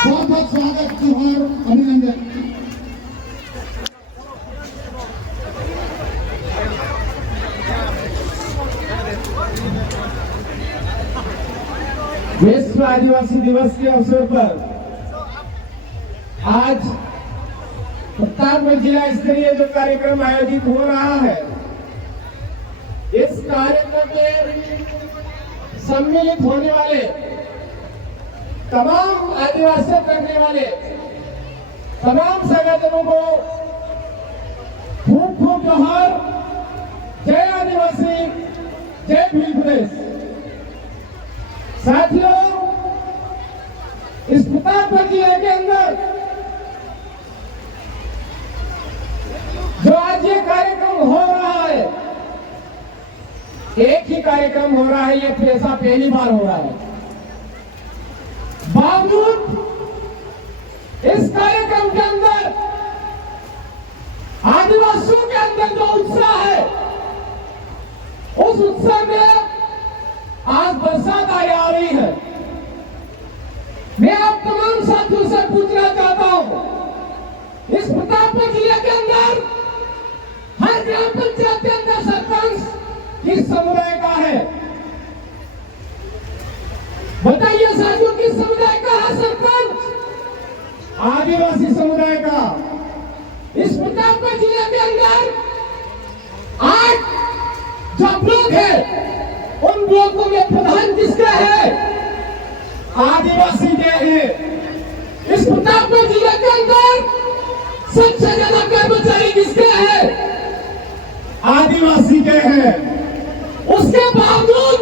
बहुत बहुत स्वागत और अभिनंदन। विश्व आदिवासी दिवस के अवसर पर आज प्रतापगढ़ जिला स्तरीय जो कार्यक्रम आयोजित हो रहा है, इस कार्यक्रम में सम्मिलित होने वाले तमाम आदिवासी करने वाले तमाम संगठनों को खूब खूब जोहार। जय आदिवासी, जय भील प्रदेश। साथियों, इस प्रतापगढ़ जिले के अंदर जो आज ये कार्यक्रम हो रहा है, एक ही कार्यक्रम हो रहा है, ये ऐसा पहली बार हो रहा है। बावजूद इस कार्यक्रम के अंदर आदिवासियों के अंदर जो उत्साह है, उस उत्साह में आज बरसात आ रही है। मैं आप तमाम साथियों से पूछना चाहता हूं, इस प्रतापगढ़ जिले के अंदर हर ग्राम पंचायत के अंदर सरपंच किस समुदाय का है? बताइए साथियों, किस समुदाय का है सरपंच? आदिवासी समुदाय का। इस प्रतापगढ़ जिले के अंदर आज जो ब्लॉक है, उन ब्लॉकों में प्रधान किसके है? आदिवासी के हैं। इस प्रतापगढ़ जिले के अंदर सबसे ज्यादा कर्मचारी किसके हैं? आदिवासी के हैं। उसके बावजूद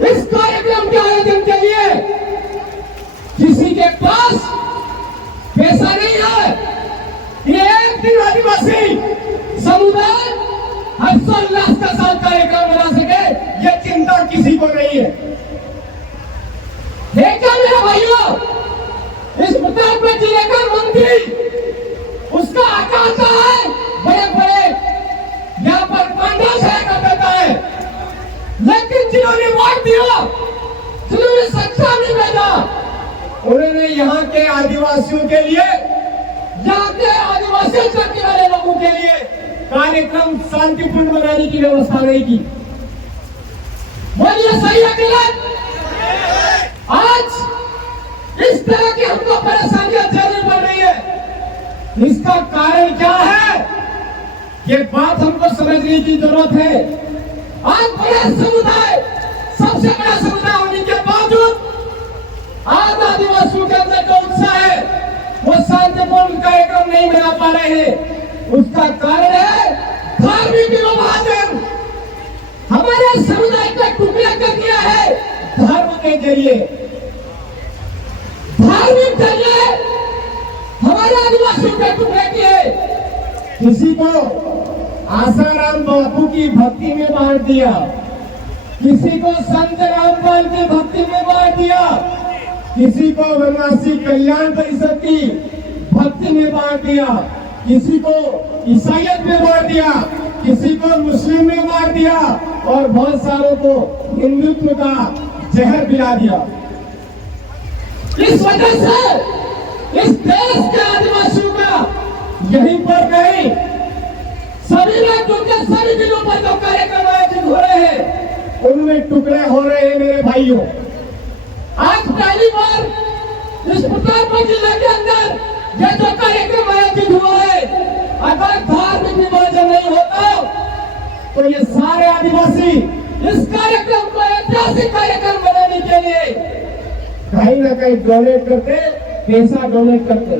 इस कार्यक्रम के आयोजन के लिए किसी के पास पैसा नहीं है। ये एक दिन आदिवासी समुदाय हर्षोल्लास का साथ कार्यक्रम बना सके, ये चिंता किसी को नहीं है। देखा मेरे भाइयों, इस प्रतापगढ़ जिले का मंत्री, उसका आकांक्षा है बड़े बड़े यहाँ पर 15 शहर का देता है, लेकिन जिन्होंने वोट दिया, जिन्होंने सत्ता में भेजा, उन्होंने यहाँ के आदिवासियों के लिए, यहाँ के आदिवासी करने वाले लोगों के लिए कार्यक्रम शांतिपूर्ण बनाने की व्यवस्था नहीं की। बोलिए सही है गलत? आज इस तरह की हमको परेशानियां झेलनी पड़ रही है। इसका कारण क्या है? ये बात हमको समझने की जरूरत है। आज बड़ा समुदाय, सबसे बड़ा समुदाय होने के बावजूद आज आदिवासियों के अंदर जो उत्साह है, वो शांतिपूर्ण कार्यक्रम नहीं बना पा रहे हैं। उसका कारण है धार्मिक विभाजन। हमारे समुदाय का टुकड़ा कर दिया है धर्म के जरिए। धार्मिक जरिए हमारे आदिवासियों के टुकड़े किए। किसी को आसाराम बापू की भक्ति में बांट दिया, किसी को संत रामपाल की भक्ति में बांट दिया, किसी को वनवासी कल्याण परिषद की भक्ति में बांट दिया, किसी को ईसाइयत में बांट दिया, किसी को मुस्लिम में बांट दिया और बहुत सारों को हिंदुत्व का जहर पिला दिया। इस वजह से इस देश के आदिवासियों का यहीं पर नहीं, सभी राज्यों के सभी जिलों पर जो कार्यक्रम आयोजित हो रहे हैं, उनमें टुकड़े हो रहे हैं मेरे भाइयों। आज पहली बार इस प्रतापगढ़ जिले के अंदर ये जो कार्यक्रम आयोजित हुआ है, अगर धार्मिक विभाजन नहीं होता तो ये सारे आदिवासी इस कार्यक्रम को ऐतिहासिक कार्यक्रम बनाने के लिए कहीं ना कहीं डोनेट करते, पैसा डोनेट करते।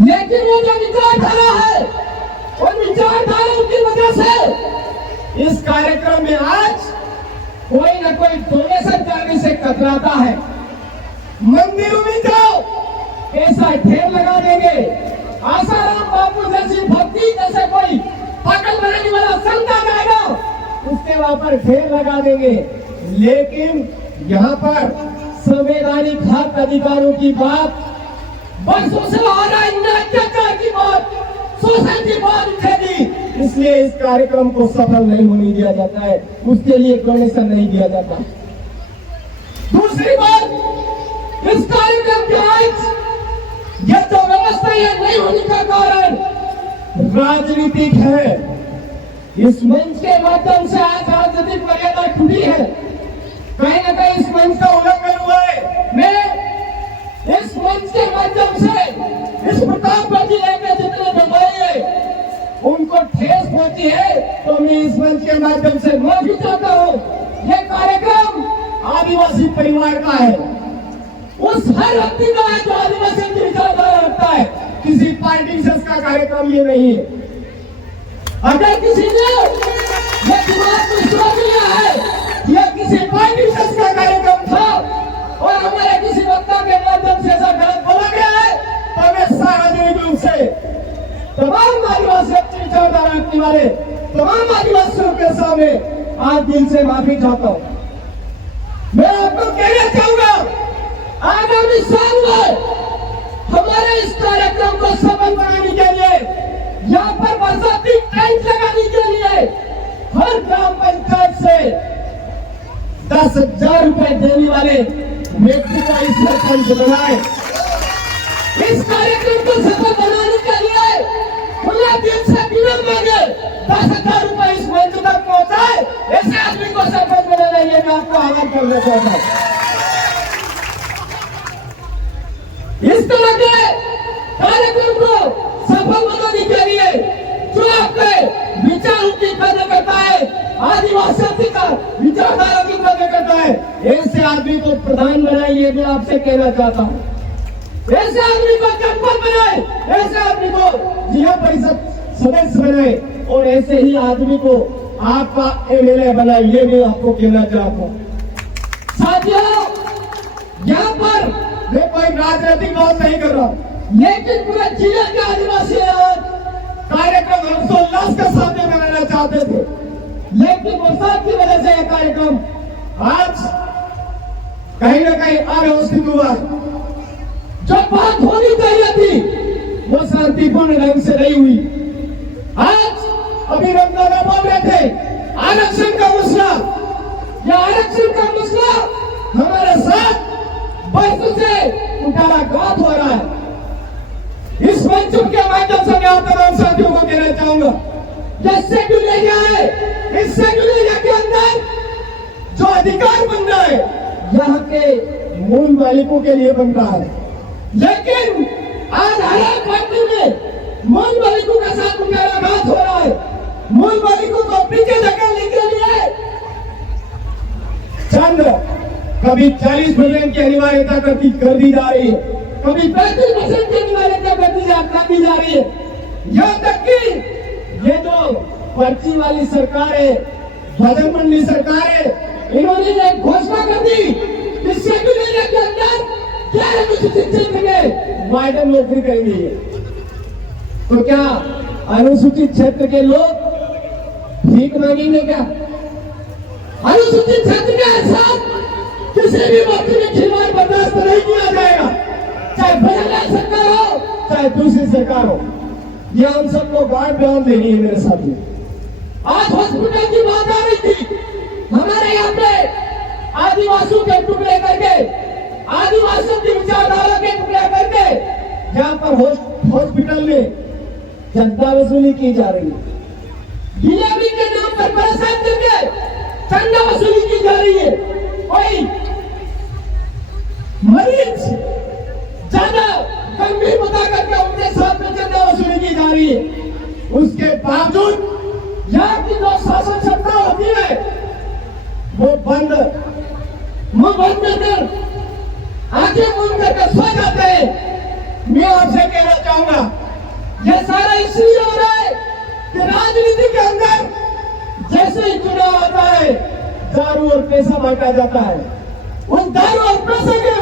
लेकिन वो जो विचारधारा है, उन विचारधाराओं की वजह से इस कार्यक्रम में आज कोई ना कोई डोनेशन करने से कतराता है। मंदिरों में जाओ, पैसा ढेर लगा देंगे। आसाराम बापू जैसी भक्ति जैसे कोई पागल बनाने वाला संत आ जाएगा, उसके वहां पर ढेर लगा देंगे। लेकिन यहाँ पर संवैधानिक हक अधिकारों की बात, बरसों से हो रहा अत्याचार की बात, शोषण की बात उठेगी, इसलिए इस कार्यक्रम को सफल नहीं होने दिया जाता है, उसके लिए डोनेशन नहीं दिया जाता। दूसरी बात, इस कार्यक्रम ये नहीं होने का कारण राजनीतिक है। इस मंच के माध्यम से आज राजनीतिक मर्यादा टूटी है, कहीं न कहीं इस मंच का उल्लंघन हुआ है। मैं इस मंच के माध्यम से इस प्रताप बघेल के जितने दबाई है उनको ठेस पहुंची है, तो मैं इस मंच के माध्यम से माफी चाहता हूं। ये कार्यक्रम आदिवासी परिवार का है, उस हर व्यक्ति का है जो आदिवासी की विचारधारा रखता है, किसी पार्टी विशेष का कार्यक्रम ये नहीं है। अगर किसी ने ये दिमाग में सोच लिया है यह किसी पार्टी विशेष का कार्यक्रम था और हमारे किसी वक्ता के माध्यम से ऐसा गलत बोला गया है, तो मैं सार्वजनिक रूप से तमाम आदिवासी अपनी विचारधारा रखने वाले तमाम आदिवासियों के सामने आज दिल से माफी चाहता हूँ। मैं आपको कहना चाहूंगा, आगामी साल में हमारे इस कार्यक्रम को सफल बनाने के लिए यहाँ पर बरसाती टेंट लगाने के लिए हर ग्राम पंचायत से 10,000 रुपए देने वाले व्यक्ति को इस सरपंच बनाए। इस कार्यक्रम को सफल बनाने के लिए खुले दिल से बिना मांगे 10,000 रुपए इस मंच तक पहुंचाए, ऐसे आदमी को सरपंच बनाना ये मैं आपको आह्वान करना चाहता हूँ। इस तरह के कार्यक्रम को सफल बनाने के लिए जो आपके विचारों की कदर करता है, आदिवासियों का विचारधारा की कदर करता है, ऐसे आदमी को प्रधान बनाए, ये मैं आपसे कहना चाहता हूँ। ऐसे आदमी को चंपल बनाए, ऐसे आदमी को जिला परिषद सदस्य बनाए और ऐसे ही आदमी को आपका एमएलए बनाए, ये मैं आपको कहना चाहता हूँ। साथियों, यहाँ पर मैं कोई राजनीतिक बात नहीं कर रहा, लेकिन पूरे जिले के आदिवासी कार्यक्रम हर्षोल्लास के साथ मनाना चाहते थे, लेकिन बरसात की वजह से यह कार्यक्रम आज कहीं न कहीं अव्यवस्थित हुआ। जो बात होनी चाहिए थी वो शांतिपूर्ण ढंग से नहीं हुई। आज अभी रमजान बोल रहे थे आरक्षण का मसला, यह आरक्षण का मसला हमारे साथ वर्षों से उठाघात हो रहा है। इस मंच के माध्यम से मैं आप तमाम साथियों को कहना चाहूंगा, यह शेड्यूल एरिया है, इस शेड्यूल एरिया के अंदर जो अधिकार बन रहा है यहाँ के मूल मालिकों के लिए बन रहा है, लेकिन आज हर एक व्यक्ति में मूल मालिकों के साथ उठाघात हो रहा है। मूल मालिकों को पीछे धकेलने के लिए चंद कभी 40% की अनिवार्यता कर दी जा रही है, कभी 35% की अनिवार्यता कर दी जा रही है। यहाँ तक कि ये जो पर्ची वाली सरकार है, भजन मंडली सरकार है, इन्होंने एक घोषणा कर दी कि शेड्यूल एरिया के अंदर 11 अनुसूचित क्षेत्र में वार्डन नौकरी करेंगे। तो क्या अनुसूचित क्षेत्र के लोग भीख मांगेंगे क्या? अनुसूचित क्षेत्र के साथ किसी भी व्यक्ति में खिलवाड़ बर्दाश्त नहीं किया जाएगा, चाहे भजन सरकार हो चाहे दूसरी सरकार हो। ये हम सब लोग बात बयान देनी है मेरे साथी। आज हॉस्पिटल की बात आ रही थी, हमारे यहाँ पे आदिवासियों के टुकड़े करके, आदिवासियों की विचारधारा के टुकड़े करके यहाँ पर हॉस्पिटल में चंदा वसूली की जा रही है। डीएवी के नाम पर परेशान करके चंदा वसूली की जा रही है। कोई मरीज ज्यादा गंभीर बता करके उनके साथ में चंदा वसूली की जा रही है, उसके बावजूद यहाँ की जो शासन सत्ता होती है वो बंद कर आगे मूंद करके सो जाते हैं। मैं आपसे कहना चाहूंगा, यह सारा इसलिए हो रहा है कि राजनीति के अंदर जैसे ही चुनाव आता है दारू और पैसा बांटा जाता है। उस दारू और पैसे के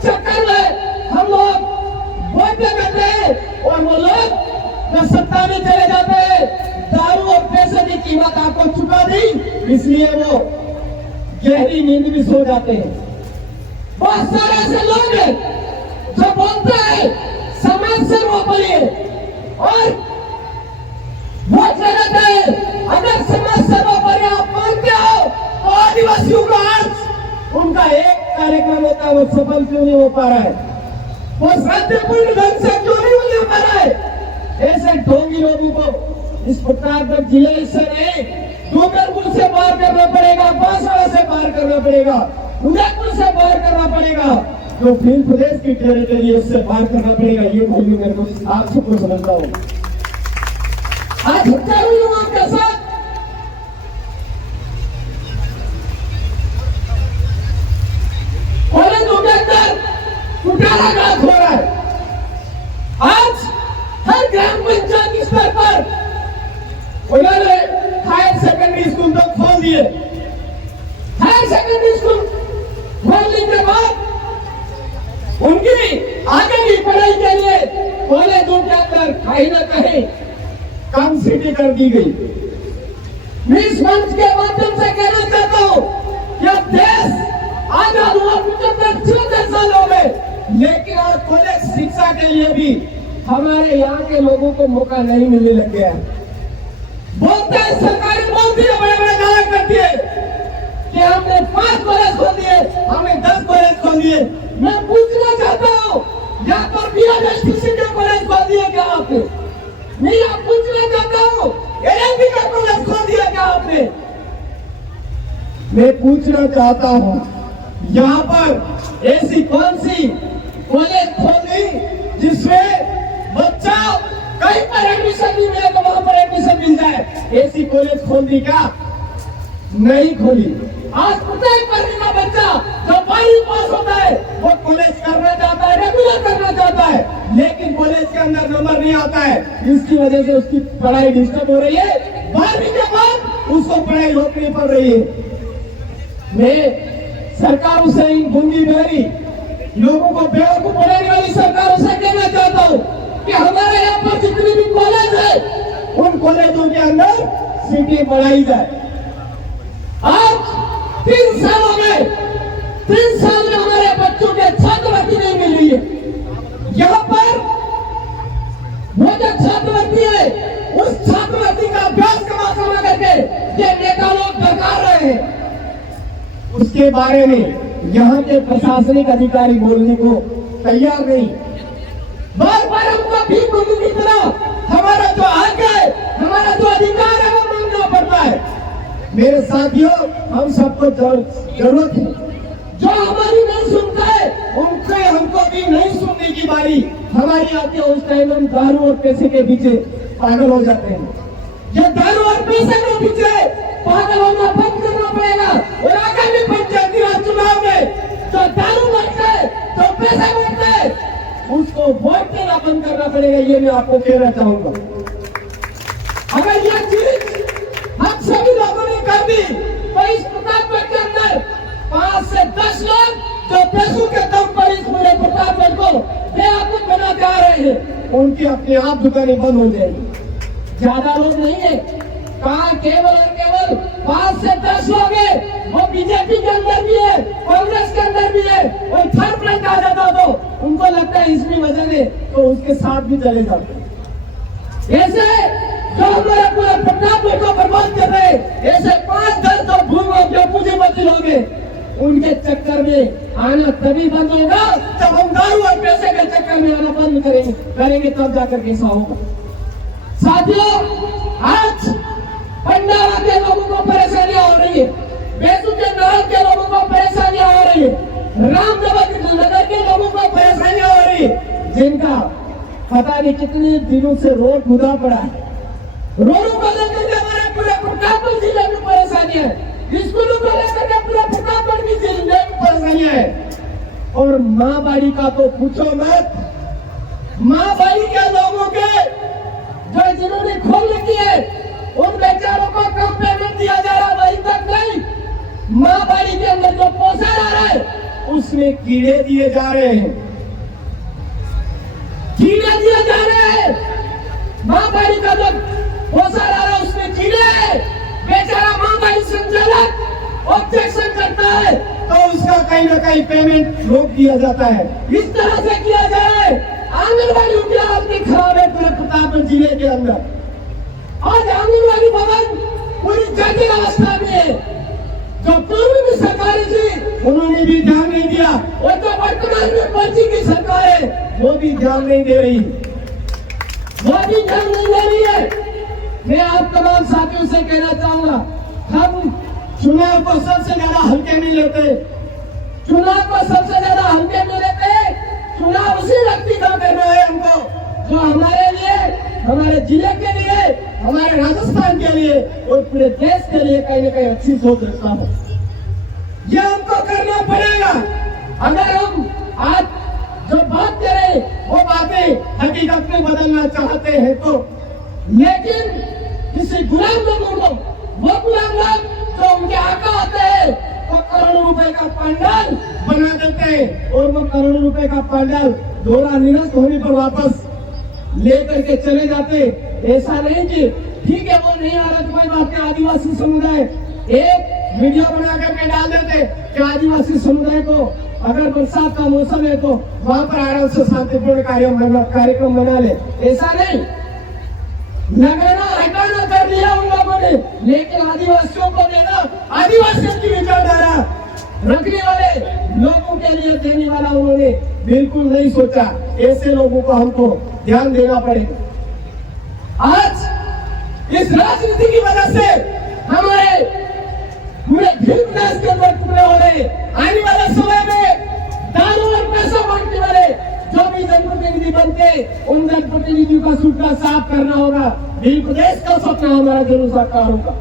चक्कर में हम लोग वोट करते हैं और वो लोग जब सत्ता में चले जाते हैं, दारू और पैसे की कीमत आपको चुका दी, इसलिए वो गहरी नींद में सो जाते हैं। बहुत सारे ऐसे लोग हैं जो बोलते हैं समाज से वो बोलिए और वोट लगाते हैं। अगर समाज सेवा पर आप मानते हो तो आदिवासियों का आज उनका एक कार्यक्रम होता है, वो सफल क्यों नहीं हो पा रहा है? वो शांतिपूर्ण ढंग से क्यों नहीं मुझे बनाए? ऐसे ढोंगी लोगों को इस प्रकार पर जिले से नहीं, डूंगरपुर से पार करना पड़ेगा, बांसवाड़ा से पार करना पड़ेगा, उदयपुर से पार करना पड़ेगा, जो भील प्रदेश की टेरिटरी है उससे पार करना पड़ेगा। ये भाई मेरे को आप सबको समझता हूँ। आज हजारों युवाओं के साथ कॉलेजों के अंदर कुठाराघात हो रहा है। आज हर ग्राम पंचायत स्तर पर उन्होंने हायर सेकेंडरी स्कूल तो खोल दिए। हायर सेकेंडरी स्कूल खोलने के बाद उनकी आगे की पढ़ाई के लिए कॉलेजों के अंदर कहीं न कहीं कम सीटें कर दी गई। मैं इस मंच के माध्यम से कहना चाहता हूं कि अब देश आजाद हुआ 75-76 साल हो गए, लेकिन आज कॉलेज शिक्षा के लिए भी हमारे यहाँ के लोगों को मौका नहीं मिलने लग गया। बोलते हैं सरकारी बोलती है, बड़े बड़े दावे करती है कि हमने 5 कॉलेज खोल दिए, हमने 10 कॉलेज खोल दिए। मैं पूछना चाहता हूँ, यहाँ पर BMSTC के कॉलेज खोल दिए क्या आपने? मैं आप पूछना चाहता हूँ, LLB का कॉलेज खोल दिया क्या आपने? मैं पूछना चाहता हूँ, यहाँ पर ऐसी कौन सी कॉलेज खोल दी जिसमें बच्चा कहीं पर एडमिशन नहीं मिले तो वहां पर एडमिशन मिल जाए? ऐसी कॉलेज खोल दी क्या? नहीं खोली। आज प्रत्येक वर्ग का बच्चा जो 12वीं पास होता है वो कॉलेज करना चाहता है, रेगुलर करना चाहता है, लेकिन कॉलेज के अंदर नंबर नहीं आता है। इसकी वजह से उसकी पढ़ाई डिस्टर्ब हो रही है। 12वीं के बाद उसको पढ़ाई रोकनी पड़ रही है। मैं सरकारों से इन गूंगी बहरी लोगों को बेवकूफ बनाने वाली सरकारों से कहना चाहता हूँ कि हमारे यहाँ पर जितनी भी कॉलेज है उन कॉलेजों के अंदर सीटें बढ़ाई जाए। आज 3 साल हो गए, 3 साल में हमारे बच्चों के छात्रवृत्ति नहीं मिल रही है। यहाँ पर वो जो छात्रवृत्ति है उस छात्रवृत्ति का अभ्यास कमा करके ये नेता लोग डका रहे हैं। उसके बारे में यहाँ के प्रशासनिक अधिकारी बोलने को तैयार नहीं। बार बार हमको भीख मंगी की तरह हमारा जो हक है, हमारा जो अधिकार है वो मांगना पड़ता है। मेरे साथियों, हम सबको जरूरत है, जो हमारी नहीं सुनता है उनसे हमको भी नहीं सुनने की बारी हमारी आती है। उस टाइम हम दारू और पैसे के पीछे पागल हो जाते हैं। जो दारू और पैसे के पीछे पागल होना बंद करना पड़ेगा और आगामी पंचायती राज चुनाव में जो दारू बढ़ता है, जो पैसा बढ़ता है, उसको वोट देना बंद करना पड़ेगा। ये मैं आपको कहना चाहूंगा। अगर यह चीज हम सभी लोगों ने कर दी तो इस प्रतापगढ़ के अंदर 5 से 10 लोग जो पैसों के दम पर इस पूरे प्रतापगढ़ को बेवकूफ बना जा रहे हैं, उनकी अपने आप दुकानें बंद हो जाएगी। ज्यादा लोग नहीं है, कहा केवल और केवल 5 से 10 लोग है। वो बीजेपी के अंदर भी है, कांग्रेस के अंदर भी है। और थर्ड रैंक आ जाता तो उनको लगता है इसमें वजह है तो उसके साथ भी चले जाते। ऐसे जो हमारे पूरे प्रतापगढ़ को बर्बाद कर रहे, ऐसे 5-10 जो भूमि जो पूंजीपति लोग हैं, उनके चक्कर में आना तभी बंद होगा जब हम दारू और पैसे के चक्कर में आना बंद करेंगे तब जाकर कैसा होगा। साथियों, आज भंडारा के लोगों को परेशानियां हो रही है, बेसू के नाल के लोगों को परेशानियां हो रही है, रामनगर के लोगों को परेशानियां हो रही है, जिनका पता नहीं कितने दिनों से रोड खुदा पड़ा है। रोडों को लेकर के हमारे पूरे प्रतापगढ़ जिले में परेशानियां है, स्कूलों को लेकर के पूरे प्रतापगढ़ जिले में परेशानियां है। और माँ बाड़ी का तो पूछो मत। माँ बाड़ी के लोगों के जो जिन्होंने खोल रखी है उन बेचारों को कम पेमेंट दिया जा रहा है, वही तक नहीं। माँ बाड़ी के अंदर जो पोषण आ रहा है उसमें कीड़े दिए जा रहे हैं, कीड़े दिए जा रहे हैं। माँ बाड़ी का जो पोषण आ रहा है उसमें कीड़े है। बेचारा माँ बाड़ी संचालक ऑब्जेक्शन करता है तो उसका कहीं ना कहीं पेमेंट रोक दिया जाता है। इस तरह से किया जा रहा है। आंगनबाड़ी की हालत खराब है पूरे प्रतापगढ़ जिले के अंदर। आज आंगनबाड़ी भवन पूरी जटिल अवस्था में है। जो पूर्व में सरकारें थी उन्होंने भी ध्यान नहीं दिया, और जो वर्तमान में मोदी की सरकार है वो भी ध्यान नहीं दे रही, वो भी ध्यान नहीं दे रही है। मैं आप तमाम साथियों से कहना चाहूंगा, हम चुनाव को सबसे ज्यादा हल्के में लेते, चुनाव को सबसे ज्यादा हल्के में लेते। चुनाव उसी व्यक्ति का करना है हमको जो हमारे लिए, हमारे जिले के लिए, हमारे राजस्थान के लिए और पूरे देश के लिए कहीं न कहीं अच्छी सोच रखता हो। ये हमको करना पड़ेगा। अगर हम आज जो बात करें वो बातें हकीकत में बदलना चाहते हैं तो, लेकिन किसी गुलाम लोगों को, वो गुलाम लोग जो उनके आका होते हैं, वो करोड़ों रुपए का पंडाल बना देते हैं और वो करोड़ों रुपए का पंडाल दौरा निरस्त होने पर वापस लेकर के चले जाते। ऐसा नहीं कि ठीक है वो नहीं आ रहा तुम्हारी बात के आदिवासी समुदाय, एक वीडियो बना करके डाल देते कि आदिवासी समुदाय को अगर बरसात का मौसम है तो वहां पर आराम से शांतिपूर्ण कार्यक्रम बना ले। ऐसा नहीं, लगाना हटाना कर लिया उन लोगों ने, लेकिन आदिवासियों को देना, आदिवासियों की विचारधारा रखने वाले लोगों के लिए देने वाला उन्होंने बिल्कुल नहीं सोचा। ऐसे लोगों को हमको ध्यान देना पड़ेगा। आज इस राजनीति की वजह से हमारे पूरे भीम देश के अंदर टुकड़े हो रहे। आने वाले समय में दारू और पैसा बांटने वाले जो भी जनप्रतिनिधि बनते, उन जनप्रतिनिधियों का सूखा साफ करना होगा। भीम प्रदेश का सपना हमारा जरूर साकार होगा।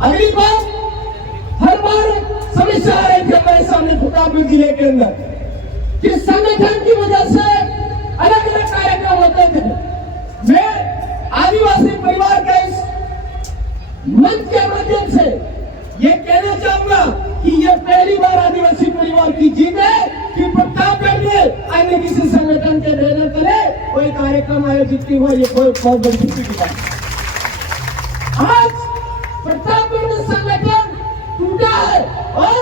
अगली बात, हर बार समस्या आ रही थी हमारे सामने प्रतापगढ़ जिले के अंदर कि संगठन की वजह से अलग अलग कार्यक्रम होते थे। मैं आदिवासी परिवार के इस मंच के माध्यम से ये कहना चाहूंगा कि ये पहली बार आदिवासी परिवार की जीत है कि प्रतापगढ़ में अन्य किसी संगठन के बैनर तले कोई कार्यक्रम आयोजित नहीं हुआ। ये कोई बहुत बड़ी खुशी की बात। आज प्रतापगढ़ में संगठन टूटा है और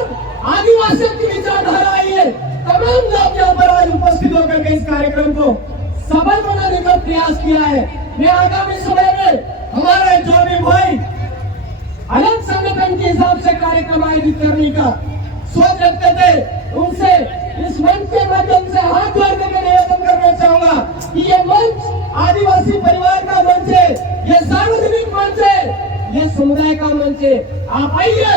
आदिवासियों की विचारधारा आई है। तमाम लोग यहाँ पर आज उपस्थित होकर के इस कार्यक्रम को सफल बनाने का प्रयास किया है। मैं आगामी समय में हमारे जो भी भाई अलग संगठन के हिसाब से कार्यक्रम आयोजित करने का सोच रखते थे, उनसे इस मंच के माध्यम से हाथ जोड़ करके निवेदन करना चाहूंगा कि ये मंच आदिवासी परिवार का मंच है, ये सार्वजनिक मंच है, ये समुदाय का मंच है। आप आइए,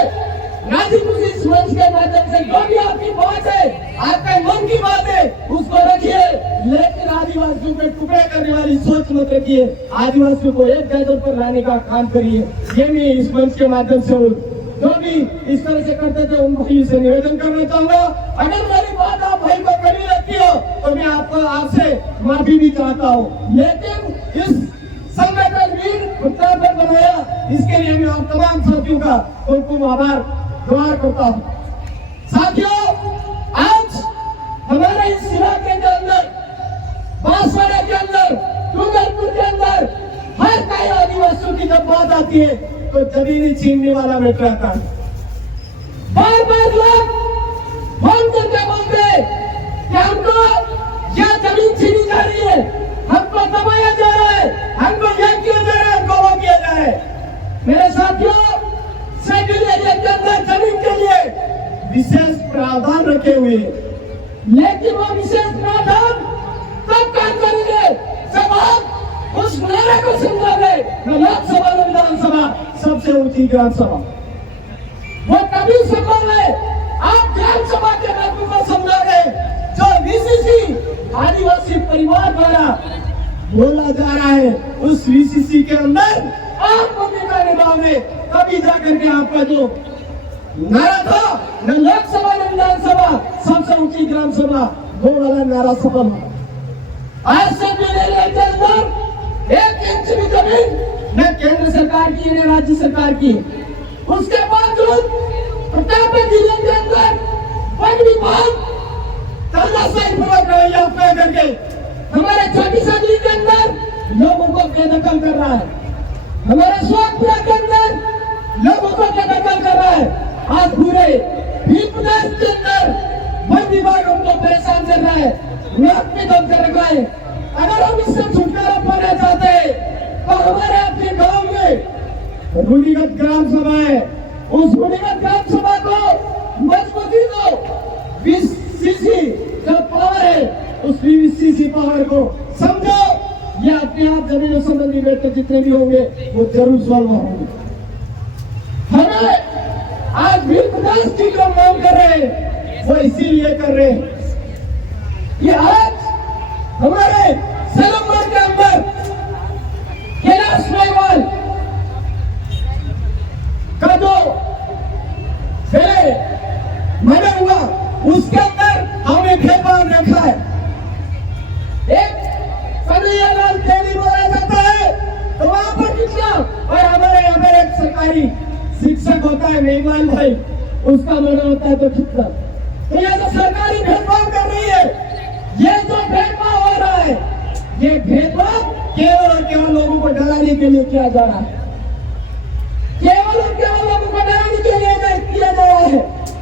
गाजीपुर इस मंच के माध्यम से जो भी आपकी बात है, आपके मन की बात है, उसको रखिए, लेकिन आदिवासियों के टुकड़े करने वाली सोच मत रखिए। आदिवासियों को एक जगह पर लाने का काम करिए। ये मैं इस मंच के माध्यम से जो भी इस तरह से करते थे उन भाई से निवेदन करना चाहूंगा। अगर मेरी बात आप भाई को कड़ी लगती हो तो मैं आपको आपसे माफी भी चाहता हूँ, लेकिन इस संगठन वीर प्रतापगढ़ बनाया, इसके लिए मैं आप तमाम साथियों का खूब आभार गुहार करता हूँ। साथियों, आज हमारे इस इलाके के अंदर, बांसवाड़ा के अंदर, डूंगरपुर के अंदर हर कई आदिवासियों की जब बात आती है तो जमीन छीनने वाला बैठ रहता है। बार बार लोग फोन करके बोलते कि हमको यह जमीन छीनी जा रही है, हमको दबाया जा रहा है, हमको यह किया जा रहा है, हमको वो किया जा रहा है। मेरे साथियों, शेड्यूल एरिया के अंदर जमीन के लिए विशेष प्रावधान रखे हुए हैं, लेकिन वो विशेष प्रावधान कब काम करेंगे जब आप उस नारे को समझोगे, लोकसभा और विधानसभा सबसे ऊंची ग्राम सभा, वो तभी संभव है आप ग्राम सभा के लोगों को समझोगे जो वीसीसी आदिवासी परिवार द्वारा बोला जा रहा है। उस वीसीसी के अंदर आप भूमिका निभाओगे, तभी जाकर के आपका जो नारा था न लोकसभा न विधानसभा सबसे ऊंची ग्राम सभा, वो वाला नारा सफल हो। आज से के अंदर 1 इंच भी जमीन न केंद्र सरकार की न राज्य सरकार की, उसके बावजूद प्रतापगढ़ जिले के अंदर वन विभाग तानाशाही पूर्वक रवैया अपना करके हमारे छोटी सदी के अंदर लोगों को बेदखल कर रहा है, हमारे सोनपुरा के अंदर लोगों को बेदखल कर रहा है। आज पूरे भीम प्रदेश के अंदर वन विभाग हमको परेशान कर रहा है, नाक में दम कर रखा है। अगर हम इससे छुटकारा पाना चाहते हैं तो हमारे अपने गांव में रूढ़िगत ग्राम सभाएं उस भूमिगत ग्राम सभा को मजबूती दो। बीसीसी जो पावर है उस बीसीसी पावर को समझो। ये अपने आप जमीनों संबंधी मैटर जितने भी होंगे वो जरूर सॉल्व होंगे। हमें आज भी 50 की जो मांग कर रहे हैं वो इसीलिए कर रहे हैं। ये आज हमारे सलमान के अंदर कैलाश मेघवाल का जो मना हुआ उसके अंदर हमने भेदभाव रखा है। एक कन्हैयालाल तेली बोला जाता है तो वहां पर कितना, और हमारे यहाँ पर एक सरकारी शिक्षक होता है मेघवाल भाई, उसका मना होता है तो कितना। तो ये जो सरकारी भेदभाव कर रही है, ये जो भेदभाव हो रहा है, ये भेदभाव केवल और केवल लोगों को डराने के लिए किया जा रहा है। केवल और केवल लोगों को डराने के लिए किया जा रहा है।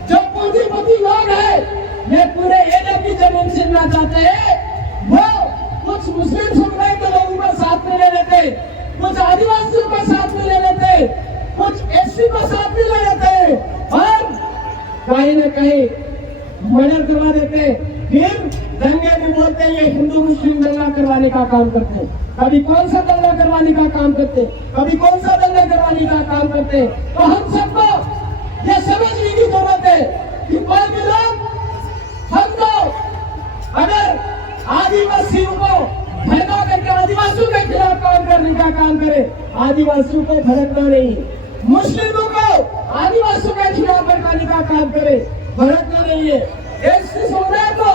जो पूंजीपति लोग हैं, ये पूरे एरिया की जमीन छीनना चाहते हैं। वो कुछ मुस्लिम समुदाय के लोगों को साथ में ले लेते, कुछ आदिवासियों को साथ में ले लेते, कुछ एससी को साथ में ले लेते और कहीं न कहीं मर्डर करवा देते। फिर दंगे में बोलते हैं ये हिंदू मुस्लिम दंगा करवाने का काम करते हैं। कभी कौन सा दंगा करवाने का काम करते, कभी कौन सा दंगा करवाने का काम करते। तो हम सबको ये समझने की जरूरत है कि कोई भी लोग हमको अगर आदिवासियों को भड़का करके आदिवासियों के खिलाफ काम करने का काम करे, आदिवासियों को भड़कना नहीं। मुस्लिमों को आदिवासियों के खिलाफ भड़काने का काम करे, भड़कना नहीं है। एससी समुदाय को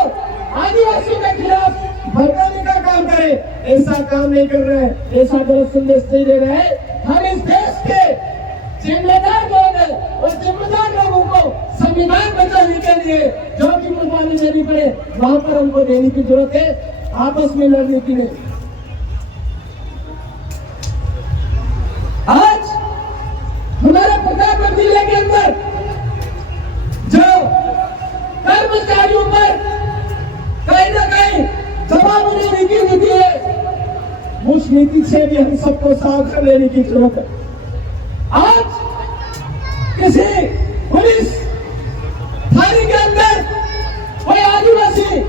आदिवासियों के खिलाफ भड़काने का काम करे, ऐसा काम नहीं कर रहे हैं, ऐसा गलत संदेश नहीं दे रहे हैं। हम इस देश के जिम्मेदार लोग हैं और जिम्मेदार लोगों को संविधान बचाने के लिए जो भी कुर्बानी देनी पड़े वहां पर हमको देने की जरूरत है, आपस में लड़ने की नहीं। आज हमारे प्रतापगढ़ जिले के अंदर जो कर्मचारियों पर कहीं न कहीं जवाब देने की नीति है, उस नीति से भी हम सबको सावधान लेने की जरूरत है। आज किसी पुलिस थाने के अंदर कोई आदिवासी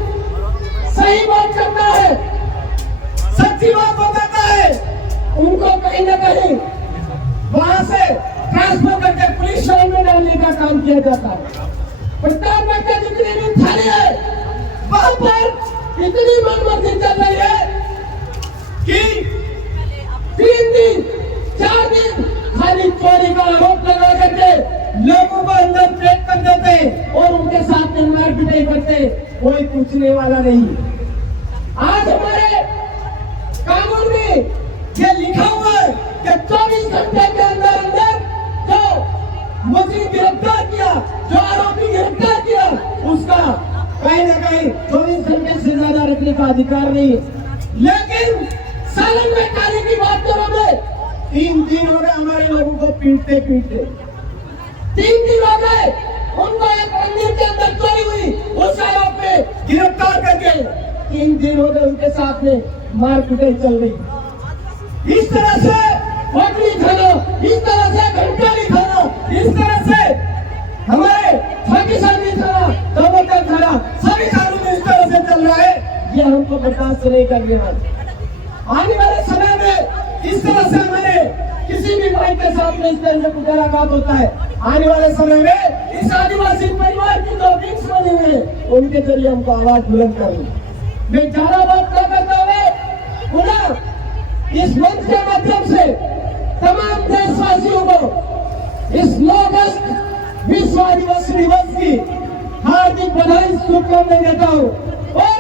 सही बात करता है, सच्ची बात बताता है, उनको कहीं न कहीं वहां से ट्रांसफर करके पुलिस स्टेशन में डालने का काम किया जाता है। प्रतापगढ़ के जितने भी थाने हैं वहां पर इतनी मनमर्जी चल रही है कि 3 दिन 4 दिन खाली चोरी का आरोप लगा करके लोगों को अंदर पैक कर देते और उनके साथ में मारपीट करते, कोई पूछने वाला नहीं। आज हमारे कानून में ये लिखा हुआ है कि 24 घंटे के अंदर अंदर जो मुजरिम गिरफ्तार किया, जो आरोपी गिरफ्तार किया, उसका कहीं न कहीं 24 घंटे से ज्यादा रखने का अधिकार नहीं है। लेकिन सालन में कार्य की बात करोगे, 3 दिन हो गए हमारे लोगों को पीटते पीटते, 3 दिन हो गए उनको एक मंदिर के अंदर चोरी हुई, उस आरोप में गिरफ्तार करके 3 दिन हो गए उनके साथ में मारपीटाई चल रही। इस तरह से पगड़ी खाना, इस तरह से घंटाली खाना, इस तरह से हमारे फाकिस्तानी खाना, टमाटर खाना, सभी कानून इस तरह से चल रहा है, ये हमको बर्दाश्त नहीं करने वाले। आने वाले समय में इस तरह से हमारे किसी भी भाई के साथ में इस तरह से मुलाकात होता है, आने वाले समय में इस आदिवासी परिवार की जो विंग्स बने हुए उनके जरिए हमको आवाज बुलंद करनी। मैं ज्यादा बात न करता हुए पुनः इस मंच के माध्यम से तमाम देशवासियों को इस 9 अगस्त विश्व आदिवासी दिवस की हार्दिक बधाई शुभकामनाएं देता हूँ। और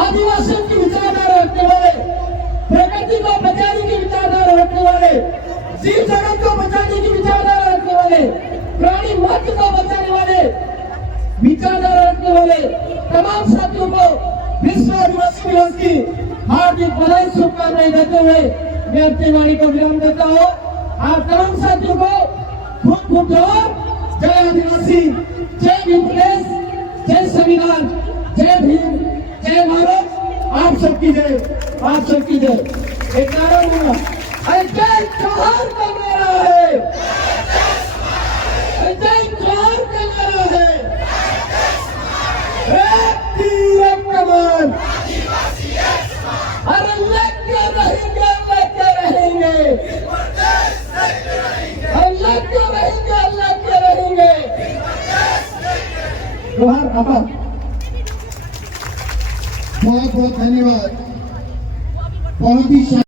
आदिवासियों की विचारधारा रखने वाले, प्रकृति को बचाने की विचारधारा रखने वाले, जीव जगत को बचाने की विचारधारा रखने वाले, प्राणी मात्र को बचाने वाले विचारधारा रखने वाले तमाम साथियों को विश्व आदिवासी दिवस की हार्दिक बधाई शुभकामनाएं देते हुए मैं अपनी वाणी को विराम देता हूँ। आप तमाम साथियों को खूब खूब जोर, जय आदिवासी, जय भीम प्रदेश, जय संविधान, जय भीम, जय भारत, आप सबकी जय, आप सबकी जय। एक नारा होगा, अरे जय जोहार का नारा है, जोहार आभार। बहुत बहुत धन्यवाद। बहुत ही